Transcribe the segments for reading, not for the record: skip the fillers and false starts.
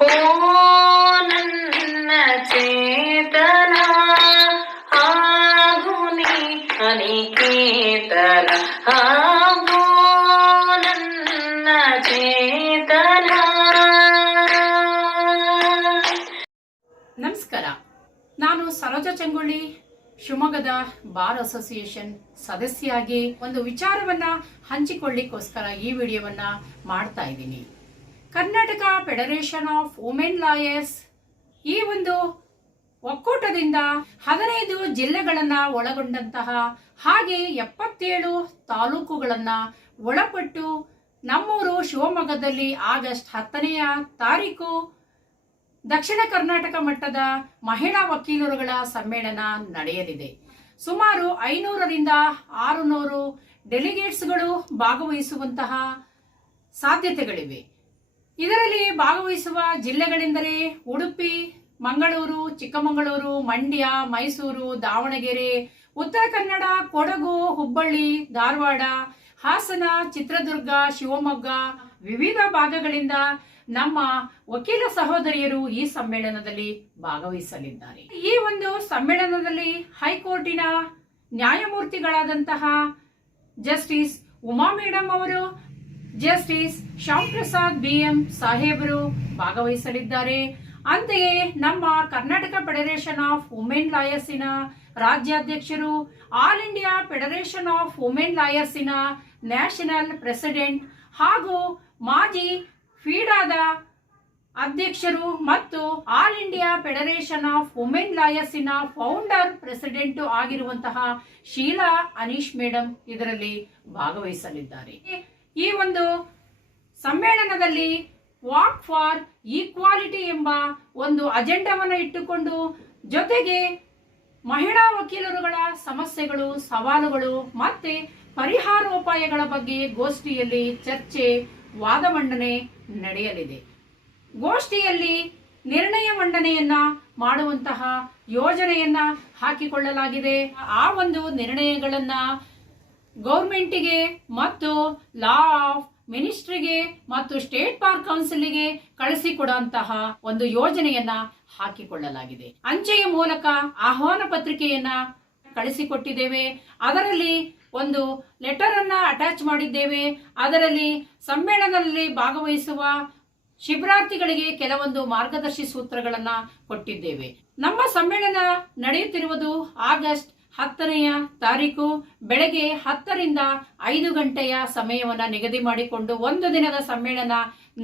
ಓ ನನ್ನ ಚೇತನ ಹಾಗೂ ನೀ ಅನಿಕೇತನ ಹಾಗೂ ನನ್ನ ಚೇತನ. ನಮಸ್ಕಾರ, ನಾನು ಸರೋಜಾ ಚಂಗೊಳ್ಳಿ, ಶಿವಮೊಗ್ಗದ ಬಾರ್ ಅಸೋಸಿಯೇಷನ್ ಸದಸ್ಯೆಯಾಗಿ ಒಂದು ವಿಚಾರವನ್ನ ಹಂಚಿಕೊಳ್ಳಿಕ್ಕೋಸ್ಕರ ಈ ವಿಡಿಯೋವನ್ನ ಮಾಡ್ತಾ ಇದ್ದೀನಿ. Karnataka federation of women lawyers ಈ ಒಂದು ಒಕ್ಕೂಟದಿಂದ 15 ಜಿಲ್ಲೆಗಳನ್ನ ಒಳಗೊಂಡಂತಹ ಹಾಗೆ 77 ತಾಲೂಕುಗಳನ್ನ ಒಳಪಟ್ಟು ನಮ್ಮೂರು ಶಿವಮೊಗ್ಗದಲ್ಲಿ ಆಗಸ್ಟ್ 10ನೇ ತಾರೀಕು ದಕ್ಷಿಣ ಕರ್ನಾಟಕ ಮಟ್ಟದ ಮಹಿಳಾ ವಕೀಲರುಗಳ ಸಮ್ಮೇಳನ ನಡೆಯಲಿದೆ. ಸುಮಾರು 500ರಿಂದ 600 ಡೆಲಿಗೇಟ್ಸ್ಗಳು ಭಾಗವಹಿಸುವಂತಹ ಸಾಧ್ಯತೆಗಳಿವೆ. ಇದರಲ್ಲಿ ಭಾಗವಹಿಸುವ ಜಿಲ್ಲೆಗಳೆಂದರೆ ಉಡುಪಿ, ಮಂಗಳೂರು, ಚಿಕ್ಕಮಗಳೂರು, ಮಂಡ್ಯ, ಮೈಸೂರು, ದಾವಣಗೆರೆ, ಉತ್ತರ ಕನ್ನಡ, ಕೊಡಗು, ಹುಬ್ಬಳ್ಳಿ, ಧಾರವಾಡ, ಹಾಸನ, ಚಿತ್ರದುರ್ಗ, ಶಿವಮೊಗ್ಗ ವಿವಿಧ ಭಾಗಗಳಿಂದ ನಮ್ಮ ವಕೀಲ ಸಹೋದರಿಯರು ಈ ಸಮ್ಮೇಳನದಲ್ಲಿ ಭಾಗವಹಿಸಲಿದ್ದಾರೆ. ಈ ಒಂದು ಸಮ್ಮೇಳನದಲ್ಲಿ ಹೈಕೋರ್ಟಿನ ನ್ಯಾಯಮೂರ್ತಿಗಳಾದಂತಹ ಜಸ್ಟಿಸ್ ಉಮಾ ಮೇಡಮ್ ಅವರು, ಜಸ್ಟಿಸ್ ಶ್ಯಾಮ್ ಪ್ರಸಾದ್ BM ಸಾಹೇಬರು ಭಾಗವಹಿಸಲಿದ್ದಾರೆ. ಅಂತೆಯೇ ನಮ್ಮ ಕರ್ನಾಟಕ ಫೆಡರೇಷನ್ ಆಫ್ ವುಮೆನ್ ಲಾಯರ್ಸಿನ ರಾಜ್ಯಾಧ್ಯಕ್ಷರು, all India federation of women ಲಾಯರ್ಸಿನ ನ್ಯಾಷನಲ್ ಪ್ರೆಸಿಡೆಂಟ್ ಹಾಗೂ ಮಾಜಿ ಫೀಡಾದ ಅಧ್ಯಕ್ಷರು ಮತ್ತು all India federation of women ಲಾಯರ್ಸಿನ ಫೌಂಡರ್ ಪ್ರೆಸಿಡೆಂಟ್ ಆಗಿರುವಂತಹ ಶೀಲಾ ಅನೀಶ್ ಮೇಡಮ್ ಇದರಲ್ಲಿ ಭಾಗವಹಿಸಲಿದ್ದಾರೆ. ಈ ಒಂದು ಸಮ್ಮೇಳನದಲ್ಲಿ ವಾಕ್ ಫಾರ್ ಈಕ್ವಾಲಿಟಿ ಎಂಬ ಒಂದು ಅಜೆಂಡಾವನ್ನು ಇಟ್ಟುಕೊಂಡು ಜೊತೆಗೆ ಮಹಿಳಾ ವಕೀಲರುಗಳ ಸಮಸ್ಯೆಗಳು, ಸವಾಲುಗಳು ಮತ್ತೆ ಪರಿಹಾರೋಪಾಯಗಳ ಬಗ್ಗೆ ಗೋಷ್ಠಿಯಲ್ಲಿ ಚರ್ಚೆ, ವಾದ ಮಂಡನೆ ನಡೆಯಲಿದೆ. ಗೋಷ್ಠಿಯಲ್ಲಿ ನಿರ್ಣಯ ಮಂಡನೆಯನ್ನ ಮಾಡುವಂತಹ ಯೋಜನೆಯನ್ನ ಹಾಕಿಕೊಳ್ಳಲಾಗಿದೆ. ಆ ಒಂದು ನಿರ್ಣಯಗಳನ್ನ ಗೌರ್ಮೆಂಟಿಗೆ ಮತ್ತು ಲಾ ಆಫ್ ಮಿನಿಸ್ಟ್ರಿಗೆ ಮತ್ತು ಸ್ಟೇಟ್ ಬಾರ್ ಕೌನ್ಸಿಲ್ಗೆ ಕಳಿಸಿಕೊಡುವಂತಹ ಒಂದು ಯೋಜನೆಯನ್ನ ಹಾಕಿಕೊಳ್ಳಲಾಗಿದೆ. ಅಂಚೆಯ ಮೂಲಕ ಆಹ್ವಾನ ಪತ್ರಿಕೆಯನ್ನ ಕಳಿಸಿಕೊಟ್ಟಿದ್ದೇವೆ. ಅದರಲ್ಲಿ ಒಂದು ಲೆಟರ್ ಅನ್ನ ಅಟ್ಯಾಚ್ ಮಾಡಿದ್ದೇವೆ. ಅದರಲ್ಲಿ ಸಮ್ಮೇಳನದಲ್ಲಿ ಭಾಗವಹಿಸುವ ಶಿಬಿರಾರ್ಥಿಗಳಿಗೆ ಕೆಲವೊಂದು ಮಾರ್ಗದರ್ಶಿ ಸೂತ್ರಗಳನ್ನ ಕೊಟ್ಟಿದ್ದೇವೆ. ನಮ್ಮ ಸಮ್ಮೇಳನ ನಡೆಯುತ್ತಿರುವುದು ಆಗಸ್ಟ್ 10ನೇ ತಾರೀಕು ಬೆಳಗ್ಗೆ 10ರಿಂದ 5 ಗಂಟೆಯ ಸಮಯವನ್ನ ನಿಗದಿ ಮಾಡಿಕೊಂಡು ಒಂದು ದಿನದ ಸಮ್ಮೇಳನ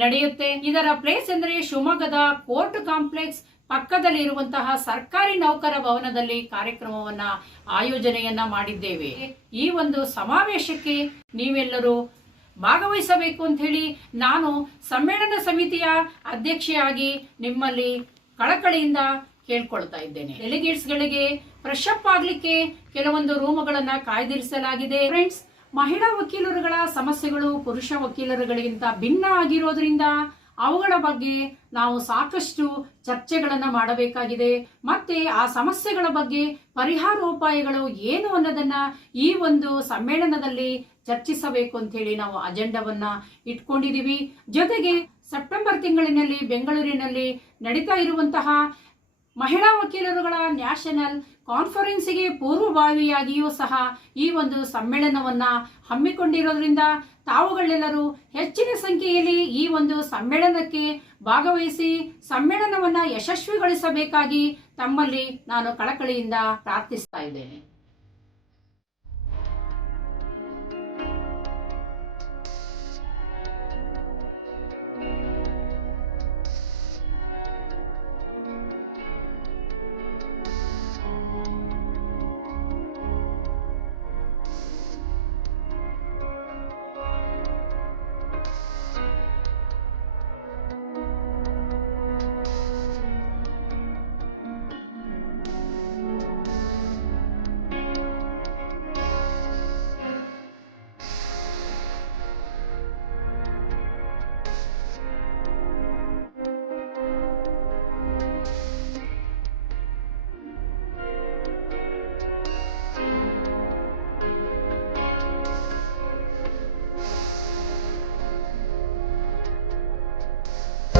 ನಡೆಯುತ್ತೆ. ಇದರ ಪ್ಲೇಸ್ ಎಂದರೆ ಶಿವಮೊಗ್ಗದ ಕೋರ್ಟ್ ಕಾಂಪ್ಲೆಕ್ಸ್ ಪಕ್ಕದಲ್ಲಿ ಇರುವಂತಹ ಸರ್ಕಾರಿ ನೌಕರ ಭವನದಲ್ಲಿ ಕಾರ್ಯಕ್ರಮವನ್ನ ಆಯೋಜನೆಯನ್ನ ಮಾಡಿದ್ದೇವೆ. ಈ ಒಂದು ಸಮಾವೇಶಕ್ಕೆ ನೀವೆಲ್ಲರೂ ಭಾಗವಹಿಸಬೇಕು ಅಂತ ಹೇಳಿ ನಾನು ಸಮ್ಮೇಳನ ಸಮಿತಿಯ ಅಧ್ಯಕ್ಷೆಯಾಗಿ ನಿಮ್ಮಲ್ಲಿ ಕಳಕಳಿಯಿಂದ ಕೇಳ್ಕೊಳ್ತಾ ಇದ್ದೇನೆ. ಡೆಲಿಗೇಟ್ಸ್ ಗಳಿಗೆ ಫ್ರೆಶ್ ಅಪ್ ಆಗ್ಲಿಕ್ಕೆ ಕೆಲವೊಂದು ರೂಮುಗಳನ್ನ ಕಾಯ್ದಿರಿಸಲಾಗಿದೆ. ಫ್ರೆಂಡ್ಸ್, ಮಹಿಳಾ ವಕೀಲರುಗಳ ಸಮಸ್ಯೆಗಳು ಪುರುಷ ವಕೀಲರುಗಳಿಗಿಂತ ಭಿನ್ನ ಆಗಿರೋದ್ರಿಂದ ಅವುಗಳ ಬಗ್ಗೆ ನಾವು ಸಾಕಷ್ಟು ಚರ್ಚೆಗಳನ್ನ ಮಾಡಬೇಕಾಗಿದೆ. ಮತ್ತೆ ಆ ಸಮಸ್ಯೆಗಳ ಬಗ್ಗೆ ಪರಿಹಾರೋಪಾಯಗಳು ಏನು ಅನ್ನೋದನ್ನ ಈ ಒಂದು ಸಮ್ಮೇಳನದಲ್ಲಿ ಚರ್ಚಿಸಬೇಕು ಅಂತ ಹೇಳಿ ನಾವು ಅಜೆಂಡಾವನ್ನ ಇಟ್ಕೊಂಡಿದೀವಿ. ಜೊತೆಗೆ ಸೆಪ್ಟೆಂಬರ್ ತಿಂಗಳಿನಲ್ಲಿ ಬೆಂಗಳೂರಿನಲ್ಲಿ ನಡೀತಾ ಇರುವಂತಹ ಮಹಿಳಾ ವಕೀಲರುಗಳ ನ್ಯಾಷನಲ್ ಕಾನ್ಫರೆನ್ಸ್ಗೆ ಪೂರ್ವಭಾವಿಯಾಗಿಯೂ ಸಹ ಈ ಒಂದು ಸಮ್ಮೇಳನವನ್ನ ಹಮ್ಮಿಕೊಂಡಿರೋದ್ರಿಂದ ತಾವುಗಳೆಲ್ಲರೂ ಹೆಚ್ಚಿನ ಸಂಖ್ಯೆಯಲ್ಲಿ ಈ ಒಂದು ಸಮ್ಮೇಳನಕ್ಕೆ ಭಾಗವಹಿಸಿ ಸಮ್ಮೇಳನವನ್ನ ಯಶಸ್ವಿಗೊಳಿಸಬೇಕಾಗಿ ತಮ್ಮಲ್ಲಿ ನಾನು ಕಳಕಳಿಯಿಂದ ಪ್ರಾರ್ಥಿಸ್ತಾ ಇದ್ದೇನೆ.